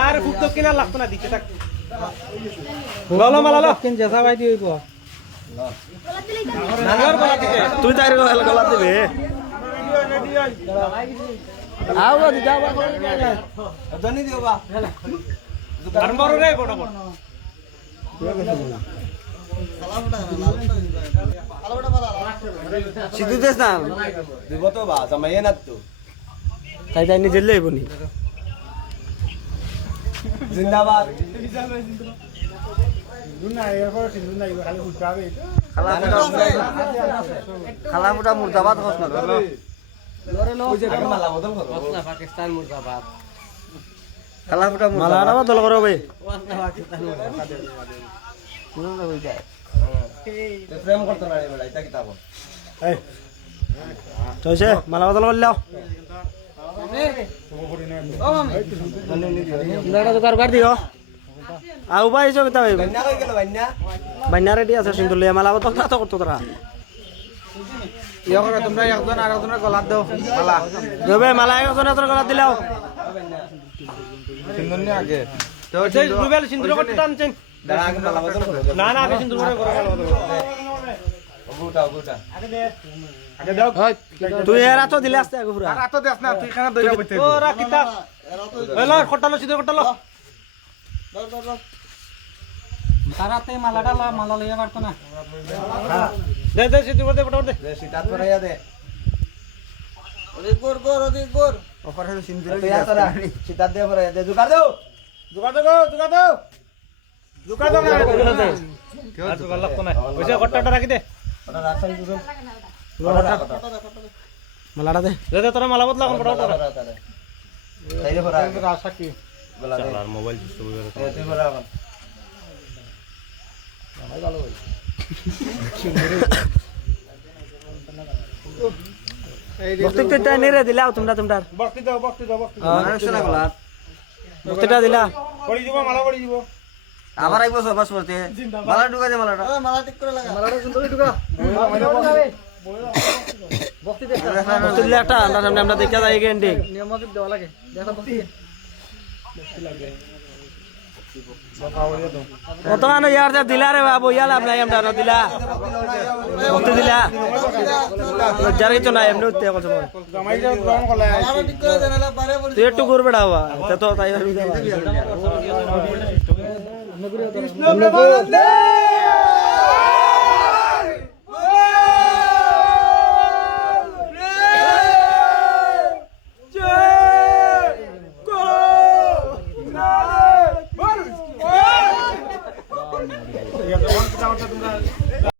আর খুব তো কিনা লাগতো না দিতে থাক বলো মালালো কিন জেসা ভাই দিইব নাঙ্গর গলা দিতে তুই তাইর গলা দিবে আও গো দি যাও বা জনি দিও বা আর মরো রে বড় বড় সিধু দেশ না দিব তো বা জামাইয়ে না তো তাই তাই নিজে লইব নি জিন্দাবাদ খালা মোটা মুর্দাবাদ হস না মালা বদল করো পাকিস্তান মুর্দাবাদ খালা মোটা মালা বদল করো ভাই প্রেম করতে না বেড়া এটা কিতাব এই চলছে মালা বদল করলাও দাদা তো কার দিও আউ ভাই এসো কিতাব বান্না কই গেল বান্না বান্না রেডি আছে সিন্দুর লিয়া মালা বদল না তো করতে তোরা ইয়া করে তোমরা একজন আর একজনের গলা দাও মালা দেবে মালা একজনের তোর গলা দিলাও সিন্দুর নি আগে তো সেই রুবেল সিন্দুর করতে টানছেন আগে মালা বদল করো না না আগে সিন্দুর করে মালা বদল ওগুটা ওগুটা আগে দাও তুই এরা তো দিলে আসতে আগে পুরা আর তো দেখ না তুই খানা দইরা বইতে ও রা কিতা এলো কটালো সিন্দুর কটালো তারাতে মালাটা মালা লইয়া পারতো না দে দে সিন্দুর করে দে ফটাফট দে সিতাত পরাইয়া দে ওদিক গোর অফার হলো সিন্দুর তুই তোরা সিতাত দে পরাইয়া দে জুগার দাও জুগা দাও জুগা দাও জুগা দাও না আর জুগা লাগতো না ওইসে কট্টাটা রাখি দে ওটা রাখছাই তুই মালাটা দে দে তোরা মালা বদলা কোন ফটাফট তাই দে পরা আশা কি গলা দে আর মোবাইল সিস্টেম তুই পরা এখন বক্তি তো তাই নেরে দিলাও তোমরা বক্তি দাও বক্তি দাও বক্তি শোনা গলা বক্তিটা দিলা পড়ি দিব মালা পড়ি দিব আবার আইবো সবাস করতে মালা ঢুকা দে মালাটা মালা ঠিক করে লাগা মালাটা সুন্দর ঢুকা বক্তি দিলে একটা আমরা দেখা যাই এন্ডিং নিয়মিত দেওয়া লাগে দেখা বক্তি লাগে কত আনো ইয়ার যা দিলা রে বাবু ইয়া লাভ নাই আমরা দিলা বক্তি দিলা লজ্জার কিছু নাই এমনি উঠতে কত জামাইটা গ্রহণ করলে তুই একটু করবে ডাবা তো তাই তোমরা